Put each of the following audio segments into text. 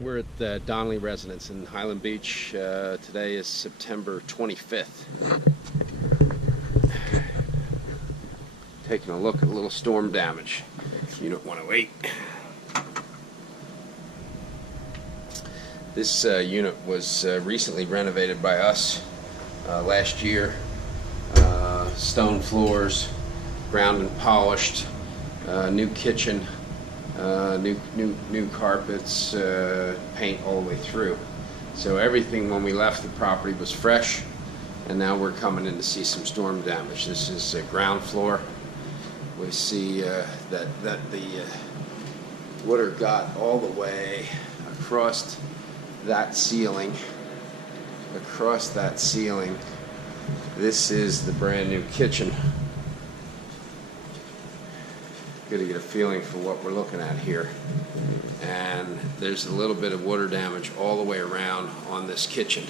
We're at the Donnelly residence in Highland Beach. Today is September 25th. Taking a look at a little storm damage. Unit 108. This unit was recently renovated by us last year. Stone floors, ground and polished, new kitchen. New carpets, paint all the way through. So everything when we left the property was fresh, and now we're coming in to see some storm damage. This is ground floor. We see that the water got all the way across that ceiling. This is the brand new kitchen. Good to get a feeling for what we're looking at here. And there's a little bit of water damage all the way around on this kitchen.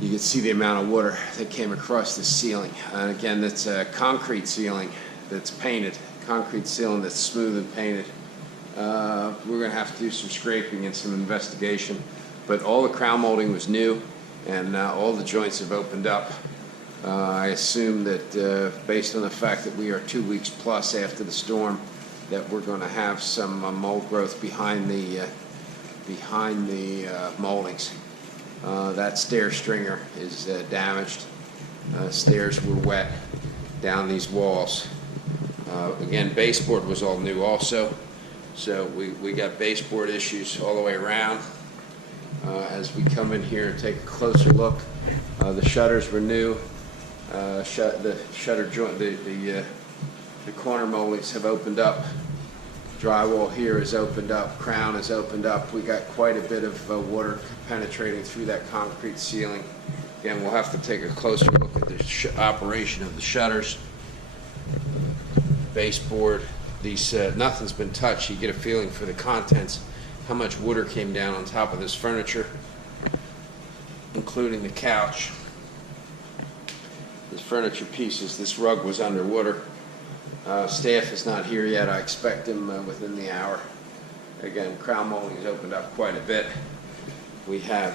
You can see the amount of water that came across this ceiling. And again, that's a concrete ceiling that's painted, concrete ceiling that's smooth and painted. We're going to have to do some scraping and some investigation. But all the crown molding was new, and all the joints have opened up. I assume that based on the fact that we are 2 weeks plus after the storm, that we're going to have some mold growth behind the moldings. That stair stringer is damaged. Stairs were wet down these walls. Again, baseboard was all new also, so we got baseboard issues all the way around. As we come in here and take a closer look, the shutters were new. The shutter joint, the corner moldings have opened up. Drywall here is opened up. Crown is opened up. We got quite a bit of water penetrating through that concrete ceiling. Again, we'll have to take a closer look at the operation of the shutters. Baseboard. These nothing's been touched. You get a feeling for the contents, how much water came down on top of this furniture, including the couch. These furniture pieces, this rug was underwater. Staff is not here yet. I expect him within the hour. Again, crown molding has opened up quite a bit. We have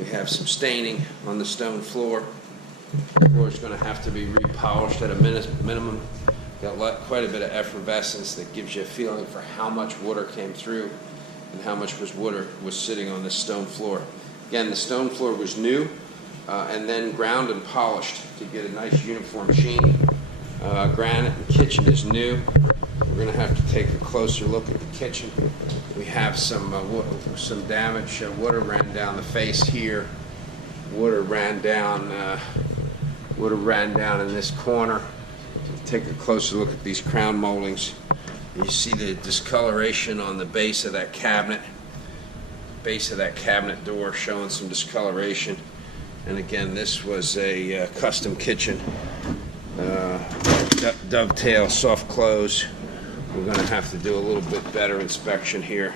some staining on the stone floor. The floor is going to have to be repolished at a minimum. Got quite a bit of effervescence that gives you a feeling for how much water came through and how much water was sitting on this stone floor. Again, the stone floor was new. And then ground and polished to get a nice uniform sheen. Granite and kitchen is new. We're going to have to take a closer look at the kitchen. We have some damage. Water ran down the face here. Water ran down in this corner. Take a closer look at these crown moldings. You see the discoloration on the base of that cabinet. Base of that cabinet door showing some discoloration. And again, this was a custom kitchen, dovetail, soft close. We're going to have to do a little bit better inspection here.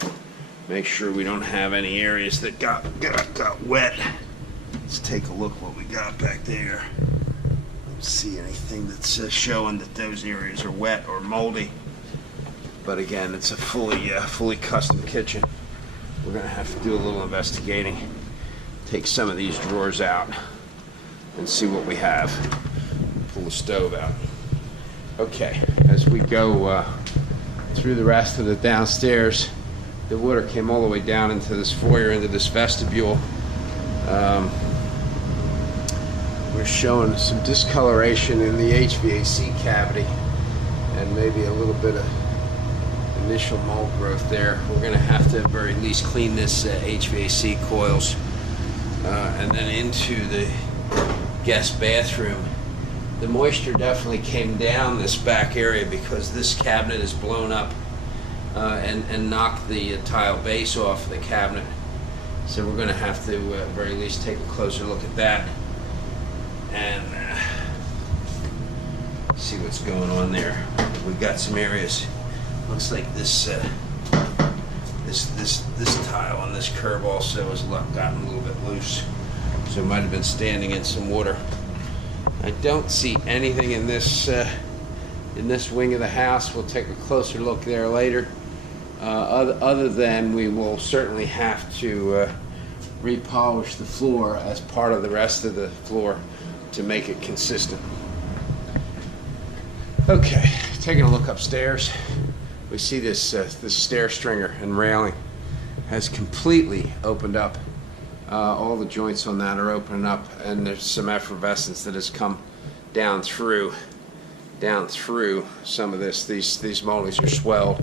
Make sure we don't have any areas that got wet. Let's take a look what we got back there. Don't see anything that's showing that those areas are wet or moldy. But again, it's a fully custom kitchen. We're going to have to do a little investigating. Take some of these drawers out and see what we have. Pull the stove out. Okay, as we go through the rest of the downstairs, the water came all the way down into this foyer, into this vestibule. We're showing some discoloration in the HVAC cavity and maybe a little bit of initial mold growth there. We're going to have to at the very least clean this HVAC coils. And then into the guest bathroom. The moisture definitely came down this back area because this cabinet is blown up and knocked the tile base off of the cabinet. So we're going to have to at the very least take a closer look at that and see what's going on there. We've got some areas. Looks like this tile on this curb also has gotten a little bit loose, so it might have been standing in some water. I don't see anything in this wing of the house. We'll take a closer look there later. other than we will certainly have to repolish the floor as part of the rest of the floor to make it consistent. Okay, taking a look upstairs, we see this stair stringer and railing has completely opened up. All the joints on that are opening up, and there's some effervescence that has come down through some of this. These moldings are swelled.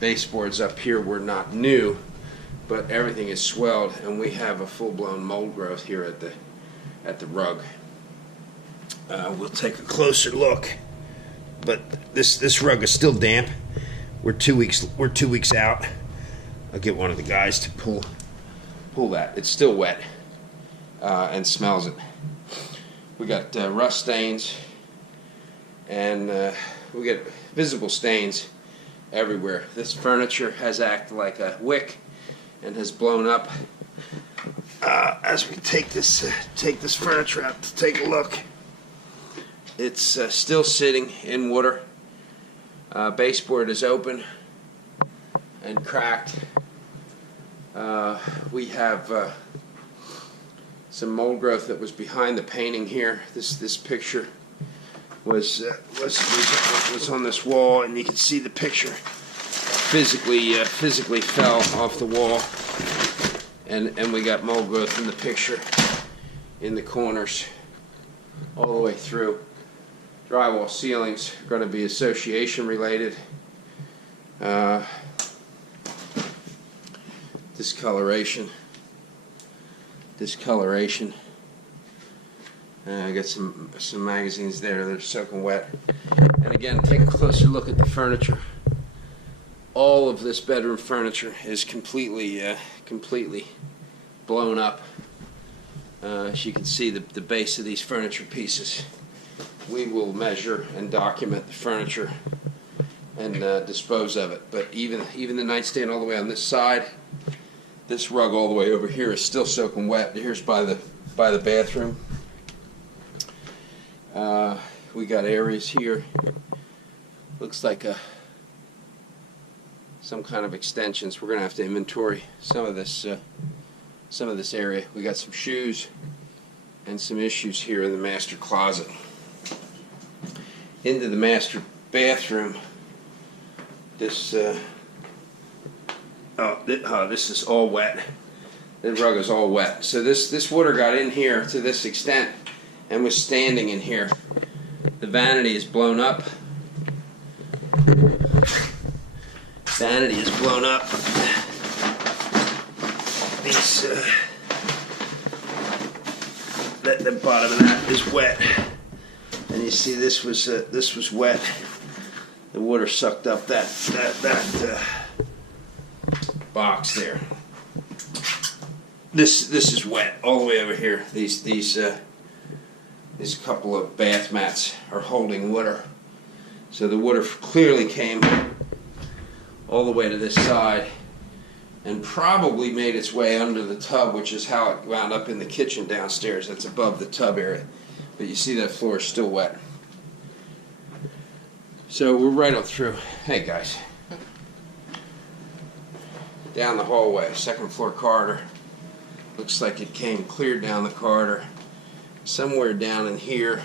Baseboards up here were not new, but everything is swelled, and we have a full-blown mold growth here at the rug. We'll take a closer look, but this rug is still damp. We're 2 weeks out. I'll get one of the guys to pull that. It's still wet and smells it. We got rust stains, and we get visible stains everywhere. This furniture has acted like a wick and has blown up. As we take this furniture out to take a look, it's still sitting in water. Baseboard is open and cracked. We have some mold growth that was behind the painting here. This picture was on this wall, and you can see the picture physically fell off the wall, and we got mold growth in the picture in the corners all the way through. Drywall ceilings are going to be association related. Discoloration. I got some magazines there that are soaking wet. And again, take a closer look at the furniture. All of this bedroom furniture is completely blown up. As you can see, the base of these furniture pieces. We will measure and document the furniture and dispose of it. But even the nightstand all the way on this side, this rug all the way over here is still soaking wet. Here's by the bathroom. We got areas here. Looks like some kind of extensions. We're gonna have to inventory some of this area. We got some shoes and some issues here in the master closet. Into the master bathroom. This is all wet. The rug is all wet. So this water got in here to this extent and was standing in here. The vanity is blown up. Vanity is blown up. These the bottom of that is wet. And you see this was wet. The water sucked up that box there. This is wet all the way over here. These couple of bath mats are holding water. So the water clearly came all the way to this side and probably made its way under the tub, which is how it wound up in the kitchen downstairs. That's above the tub area. But you see that floor is still wet. So we're right up through. Hey guys. Down the hallway, second floor corridor. Looks like it came clear down the corridor. Somewhere down in here,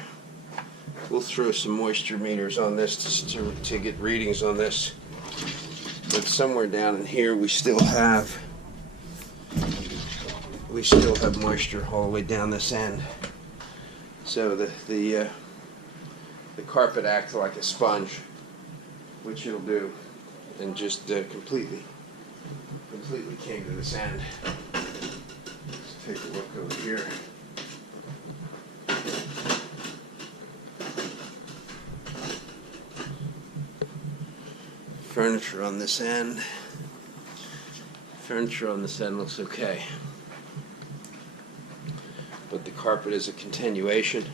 we'll throw some moisture meters on this to get readings on this. But somewhere down in here, we still have moisture all the way down this end. So the carpet acts like a sponge, which it'll do, and just completely came to this end. Let's take a look over here. Furniture on this end. Furniture on this end looks okay. But the carpet is a continuation,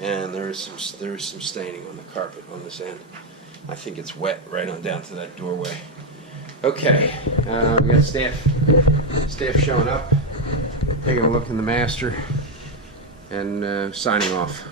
and there is some staining on the carpet on this end. I think it's wet right on down to that doorway. Okay, we got staff showing up, taking a look in the master, and signing off.